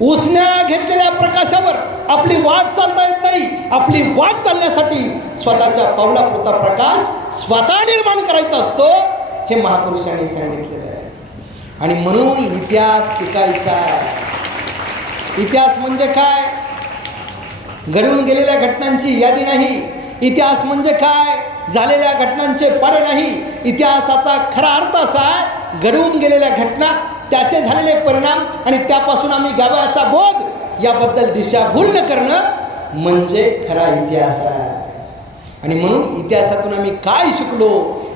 उसण्या घेतलेल्या प्रकाशावर आपली वाट चालता येत नाही. आपली वाट चालण्यासाठी स्वतःच्या पावलापुरता प्रकाश स्वतः निर्माण करायचा असतो हे महापुरुषांनी सांगितलेलं आहे. आणि म्हणून इतिहास शिकायचा. इतिहास म्हणजे काय? घडून गेलेल्या घटनांची यादी नाही. इतिहास म्हणजे काय? झालेल्या घटनांचे पारे नाही. इतिहासाचा खरा अर्थ असा आहे घडवून गेलेल्या घटना त्याचे झालेले परिणाम आणि त्यापासून आम्ही घ्यावयाचा बोध याबद्दल दिशाभूल न करणं म्हणजे खरा इतिहास आहे. आणि म्हणून इतिहासातून आम्ही काय शिकलो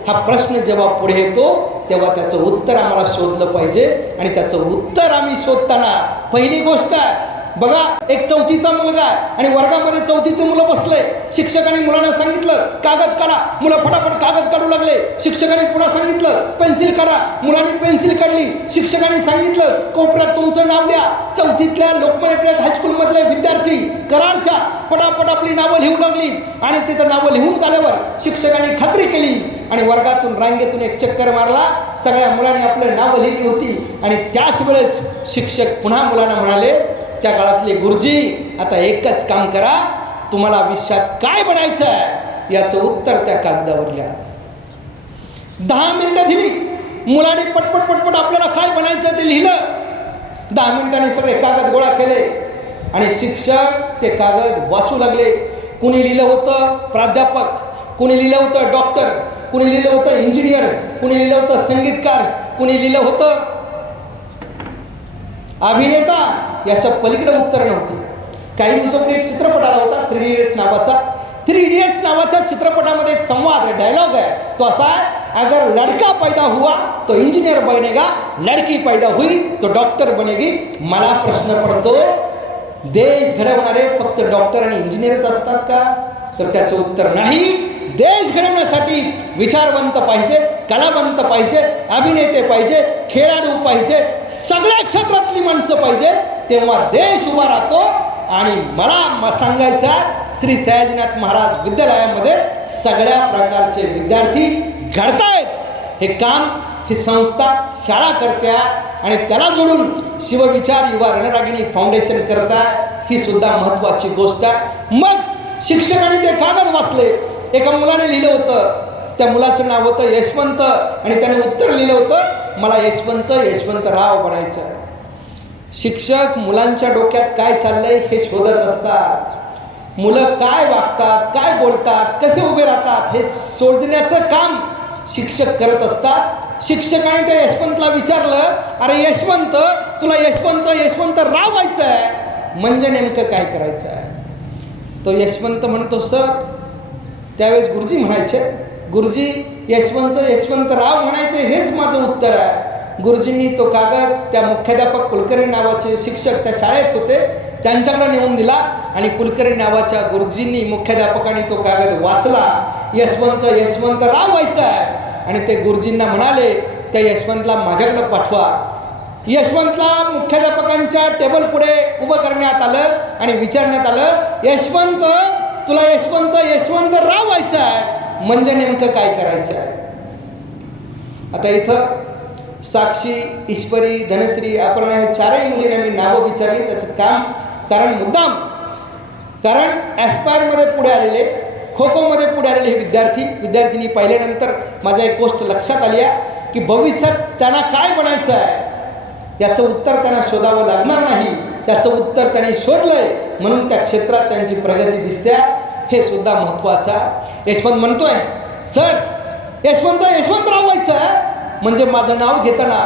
हा प्रश्न जेव्हा पुढे येतो तेव्हा त्याचं उत्तर आम्हाला शोधलं पाहिजे आणि त्याचं उत्तर आम्ही शोधताना पहिली गोष्ट आहे बघा एक चौथीचा मुलगा आहे आणि वर्गामध्ये चौथीचं मुलं बसले. शिक्षकाने मुलांना सांगितलं कागद काढा. मुलं फटाफट कागद काढू लागले. शिक्षकाने पुन्हा सांगितलं पेन्सिल काढा. मुलांनी पेन्सिल काढली. शिक्षकाने सांगितलं कोपऱ्यात तुमचं नाव द्या चौथीतल्या लोकमान्य टिळक हायस्कूलमधले विद्यार्थी कराडच्या पटापट आपली नावं लिहू लागली. आणि तिथं नावं लिहून झाल्यावर शिक्षकाने खात्री केली आणि वर्गातून रांगेतून एक चक्कर मारला. सगळ्या मुलांनी आपलं नावं लिहिली होती. आणि त्याच वेळेस शिक्षक पुन्हा मुलांना म्हणाले त्या काळातले गुरुजी आता एकच काम करा तुम्हाला आयुष्यात काय बनायचं आहे याचं उत्तर त्या कागदावर लिहा. दहा मिनिटं दिली. मुलाने पटपट पटपट आपल्याला काय बनायचं ते लिहिलं. दहा मिनिटांनी सगळे कागद गोळा केले. आणि शिक्षक ते कागद वाचू लागले. कुणी लिहिलं होतं? प्राध्यापक. कुणी लिहिलं होतं? डॉक्टर. कुणी लिहिलं होतं? इंजिनियर. कुणी लिहिलं होतं? संगीतकार. कुणी लिहिलं होतं? अभिनेता. याच्या पलीकडे उत्तर नव्हती काही दिवसापूर्वी एक चित्रपट आला होता थ्री इडियट्स नावाचा. थ्री इडियट्स नावाच्या चित्रपटामध्ये एक संवाद आहे डायलॉग आहे. तो असा आहे अगर लड़का पैदा हुआ तो इंजिनियर बनेगा लड़की पैदा हुई तो डॉक्टर बनेगी. मला प्रश्न पडतो देश घडवणारे फक्त डॉक्टर आणि इंजिनियरच असतात का? तर त्याचं उत्तर नाही. देश घडवण्यासाठी विचारवंत पाहिजे कलावंत पाहिजे अभिनेते पाहिजे खेळाडू पाहिजे सगळ्या क्षेत्रातली माणसं पाहिजे. तेव्हा देश उभा राहतो. आणि मला म- सांगायचं श्री सयाजीनाथ महाराज विद्यालयामध्ये सगळ्या प्रकारचे विद्यार्थी घडतायत. हे काम ही संस्था शाळा करत्या आणि त्याला जोडून शिवविचार युवा रणरागिणी फाउंडेशन करता ही सुद्धा महत्त्वाची गोष्ट आहे. मग शिक्षकाने ते कागद वाचले. एका मुलाने लिहिलं होतं. त्या मुलाचं नाव होतं यशवंत आणि त्याने उत्तर लिहिलं होतं. मला यशवंत यशवंतराव बनायचं आहे. शिक्षक मुलांच्या डोक्यात काय चाललंय हे शोधत असतात. मुलं काय वागतात काय बोलतात कसे उभे राहतात हे शोधण्याचं काम शिक्षक करत असतात. शिक्षकाने त्या यशवंतला विचारलं अरे यशवंत तुला यशवंत यशवंत राव व्हायचं आहे म्हणजे नेमकं काय करायचं आहे तो यशवंत म्हणतो सर त्यावेळेस गुरुजी म्हणायचे गुरुजी यशवंत राव म्हणायचे हेच माझं उत्तर आहे. गुरुजींनी तो कागद त्या मुख्याध्यापक कुलकर्णी नावाचे शिक्षक त्या शाळेत होते त्यांच्याकडे नेऊन दिला आणि कुलकर्णी नावाच्या गुरुजींनी मुख्याध्यापकांनी तो कागद वाचला. यशवंत राव व्हायचा आहे. आणि ते गुरुजींना म्हणाले त्या यशवंतला माझ्याकडं पाठवा. यशवंतला मुख्याध्यापकांच्या टेबल पुढे उभं करण्यात आलं आणि विचारण्यात आलं यशवंत तुला यशवंत यशवंत राव व्हायचं आहे. म्हणजे नेमकं काय करायचं आहे? आता इथं साक्षी ईश्वरी धनश्री अपर्णा ह्या चारही मुलींना मी नावं विचारली. त्याचं काम कारण मुद्दाम. कारण ॲस्पायरमध्ये पुढे आलेले खो खोमध्ये पुढे आलेले हे विद्यार्थी विद्यार्थिनी पाहिल्यानंतर माझ्या एक गोष्ट लक्षात आली आहे की भविष्यात त्यांना काय बनायचं आहे? याचं उत्तर त्यांना शोधावं लागणार नाही. त्याचं उत्तर त्यांनी शोधलंय. म्हणून त्या क्षेत्रात त्यांची प्रगती दिसते. हे सुद्धा महत्त्वाचं आहे. यशवंत म्हणतोय सर यशवंत यशवंतराव व्हायचं आहे? म्हणजे माझं नाव घेताना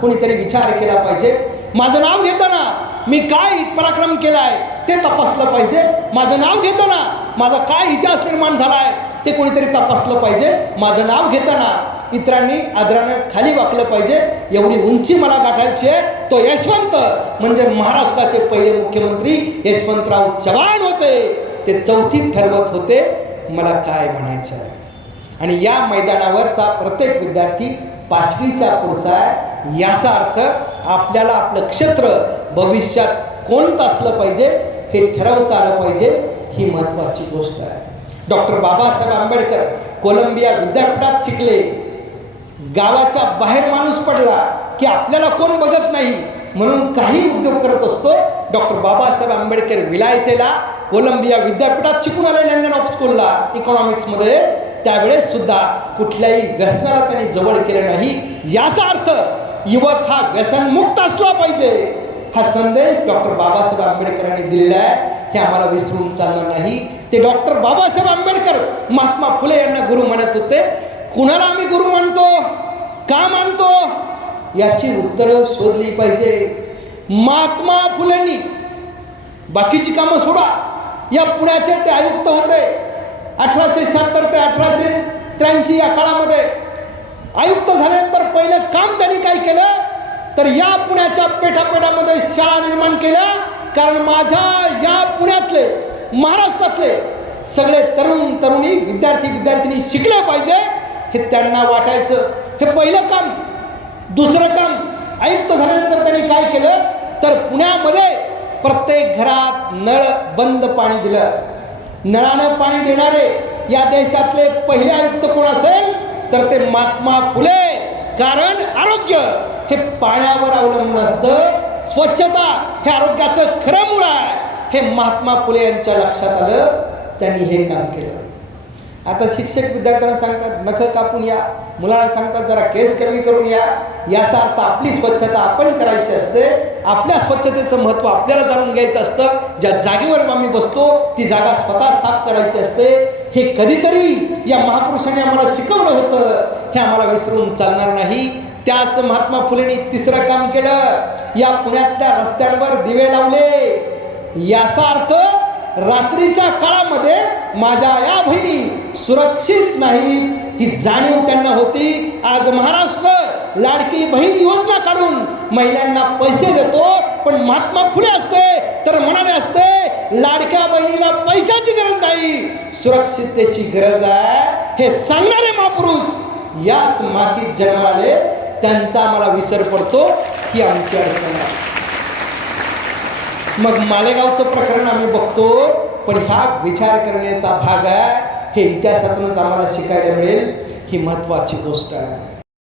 कोणीतरी विचार केला पाहिजे. माझं नाव घेताना मी काय पराक्रम केला आहे ते तपासलं पाहिजे. माझं नाव घेताना माझा काय इतिहास निर्माण झाला आहे ते कोणीतरी तपासलं पाहिजे. माझं नाव घेताना इतरांनी आदरानं खाली वाकलं पाहिजे. एवढी उंची मला गाठायची आहे. तो यशवंत म्हणजे महाराष्ट्राचे पहिले मुख्यमंत्री यशवंतराव चव्हाण होते. ते चौथीत ठरवत होते मला काय म्हणायचं आहे आणि या मैदानावरचा प्रत्येक विद्यार्थी पाचवीच्या पुढचा आहे. याचा अर्थ आपल्याला आपलं क्षेत्र भविष्यात कोणतं असलं पाहिजे हे ठरवता आलं पाहिजे ही महत्त्वाची गोष्ट आहे. डॉक्टर बाबासाहेब आंबेडकर कोलंबिया विद्यापीठात शिकले. गावाच्या बाहेर माणूस पडला की आपल्याला कोण बघत नाही? म्हणून काही उद्योग करत असतो डॉक्टर बाबासाहेब आंबेडकर विलायतेला कोलंबिया विद्यापीठात शिकून आले लंडन ऑफ स्कूलला इकॉनॉमिक्समध्ये त्यावेळेस सुद्धा कुठल्याही व्यसनाला त्यांनी जवळ केलं नाही. याचा अर्थ युवक हा व्यसनमुक्त असला पाहिजे. हा संदेश डॉक्टर बाबासाहेब आंबेडकरांनी दिलेला आहे. हे आम्हाला विसरून चालणार नाही. ते डॉक्टर बाबासाहेब आंबेडकर महात्मा फुले यांना गुरु म्हणत होते. कुणाला आम्ही गुरु मानतो? का मानतो? याची उत्तरं शोधली पाहिजे. महात्मा फुलेंनी बाकीची कामं सोडा. या पुण्याचे ते आयुक्त होते. अठराशे शहात्तर ते अठराशे त्र्याऐंशी या काळामध्ये आयुक्त झाल्यानंतर पहिलं काम त्यांनी काय केलं? तर या पुण्याच्या पेठापेठामध्ये शाळा निर्माण केल्या. कारण माझ्या या पुण्यातले महाराष्ट्रातले सगळे तरुण तरुणी विद्यार्थी विद्यार्थिनी शिकले पाहिजे हे त्यांना वाटायचं. हे पहिलं काम दुसरं काम आयुक्त झाल्यानंतर त्यांनी काय केलं? तर पुण्यामध्ये प्रत्येक घरात नळ बंद पाणी दिलं. नळानं पाणी देणारे या देशातले पहिले आयुक्त कोण असेल? तर ते महात्मा फुले. कारण आरोग्य हे पाण्यावर अवलंबून असतं. स्वच्छता हे आरोग्याचं खरं मूळ आहे. हे महात्मा फुले यांच्या लक्षात आलं. त्यांनी हे काम केलं. आता शिक्षक विद्यार्थ्यांना सांगतात नखं कापून या. मुलांना सांगतात जरा केस कमी करून या. याचा अर्थ आपली स्वच्छता आपण करायची असते. आपल्या स्वच्छतेचं महत्त्व आपल्याला जाणून घ्यायचं असतं. ज्या जागेवर आम्ही बसतो ती जागा स्वतः साफ करायची असते. हे कधीतरी या महापुरुषांनी आम्हाला शिकवलं होतं. हे आम्हाला विसरून चालणार नाही. त्याच महात्मा फुलेंनी तिसरं काम केलं. या पुण्यातल्या रस्त्यांवर दिवे लावले. याचा अर्थ रात्रीच्या काळामध्ये माझ्या या बहिणी सुरक्षित नाहीत ही जाणीव त्यांना होती. आज महाराष्ट्र लाडकी बहीण योजना काढून महिलांना पैसे देतो पण महात्मा फुले असते तर म्हणाले असते लाडक्या बहिणीला पैशाची गरज नाही. सुरक्षिततेची गरज आहे हे सांगणारे महापुरुष याच मातीत जन्माले त्यांचा मला विसर पडतो ही आमची अडचण आहे. मग मालेगावचं प्रकरण आम्ही बघतो पण हा विचार करण्याचा भाग आहे. हे इतिहासातूनच आम्हाला शिकायला मिळेल. ही महत्त्वाची गोष्ट आहे.